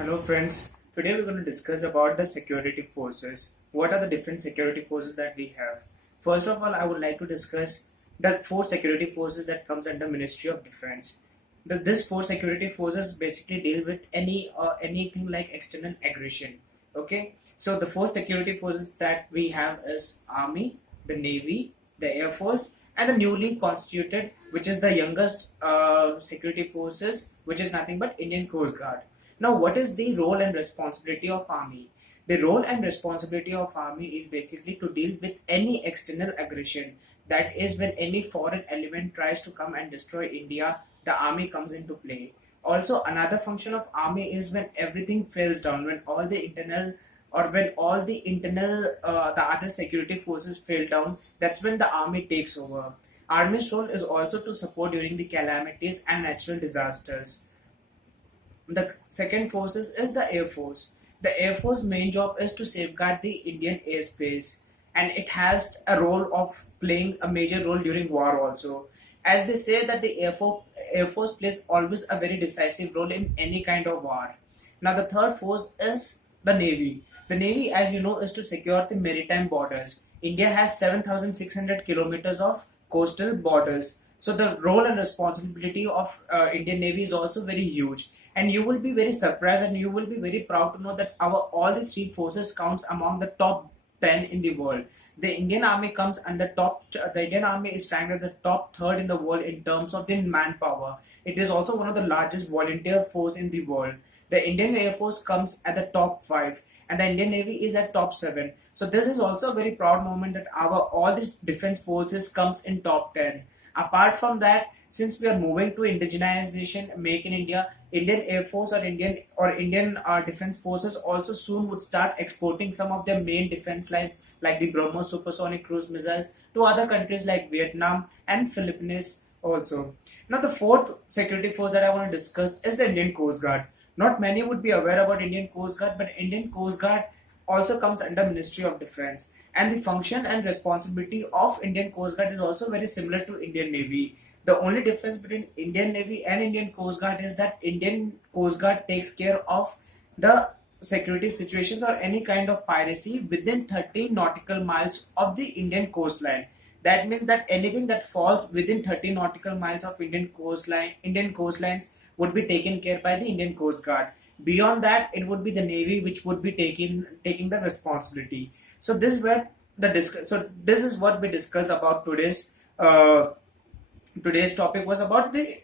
Hello friends, today we're going to discuss about the security forces. What are the different security forces that we have? First of all, I would like to discuss the four security forces that comes under Ministry of Defense. This four security forces basically deal with anything like external aggression. Okay, so the four security forces that we have is Army, the Navy, the Air Force, and the newly constituted, which is the youngest security forces, which is nothing but Indian Coast Guard. Now, what is the role and responsibility of army? The role and responsibility of army is basically to deal with any external aggression. That is when any foreign element tries to come and destroy India, the army comes into play. Also, another function of army is when everything fails down, when all the internal the other security forces fail down, that's when the army takes over. Army's role is also to support during the calamities and natural disasters. The second forces is the Air Force. The Air Force main job is to safeguard the Indian airspace, and it has a role of playing a major role during war also. As they say that the Air Force plays always a very decisive role in any kind of war. Now the third force is the Navy. The Navy, as you know, is to secure the maritime borders. India has 7,600 kilometers of coastal borders. So the role and responsibility of Indian Navy is also very huge. And you will be very surprised and you will be very proud to know that our all the three forces counts among the top 10 in the world. The Indian Army comes under the Indian Army is ranked as the top third in the world in terms of the manpower. It is also one of the largest volunteer force in the world. The Indian Air Force comes at the top 5 and the Indian Navy is at top 7. So this is also a very proud moment that our all these defense forces comes in top 10. Apart from that, since we are moving to indigenization, make in India, Indian Air Force or Indian defense forces also soon would start exporting some of their main defense lines like the BrahMos supersonic cruise missiles to other countries like Vietnam and Philippines also. Now the fourth security force that I want to discuss is the Indian Coast Guard. Not many would be aware about Indian Coast Guard, but Indian Coast Guard also comes under Ministry of Defense. And the function and responsibility of Indian Coast Guard is also very similar to Indian Navy. The only difference between Indian Navy and Indian Coast Guard is that Indian Coast Guard takes care of the security situations or any kind of piracy within 30 nautical miles of the Indian coastline. That means that anything that falls within 30 nautical miles of Indian coastlines would be taken care by the Indian Coast Guard. Beyond that, it would be the Navy which would be taking the responsibility. So this is what we discuss about today's topic was about the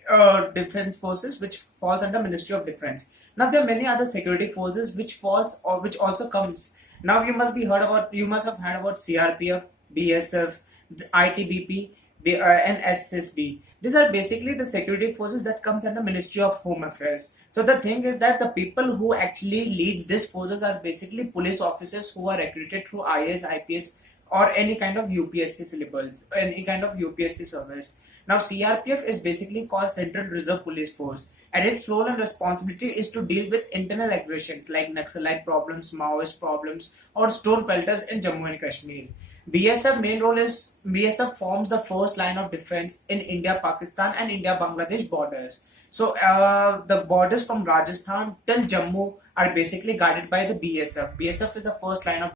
defense forces which falls under Ministry of Defense. Now there are many other security forces which also comes. Now you must have heard about CRPF, BSF, the ITBP, and SSB. These are basically the security forces that comes under Ministry of Home Affairs. So the thing is that the people who actually leads these forces are basically police officers who are recruited through IAS, IPS or any kind of UPSC syllables, any kind of UPSC service. Now, CRPF is basically called Central Reserve Police Force, and its role and responsibility is to deal with internal aggressions like Naxalite problems, Maoist problems, or stone pelters in Jammu and Kashmir. BSF main role is BSF forms the first line of defense in India, Pakistan, and India-Bangladesh borders. So the borders from Rajasthan till Jammu are basically guarded by the BSF. BSF is the first line of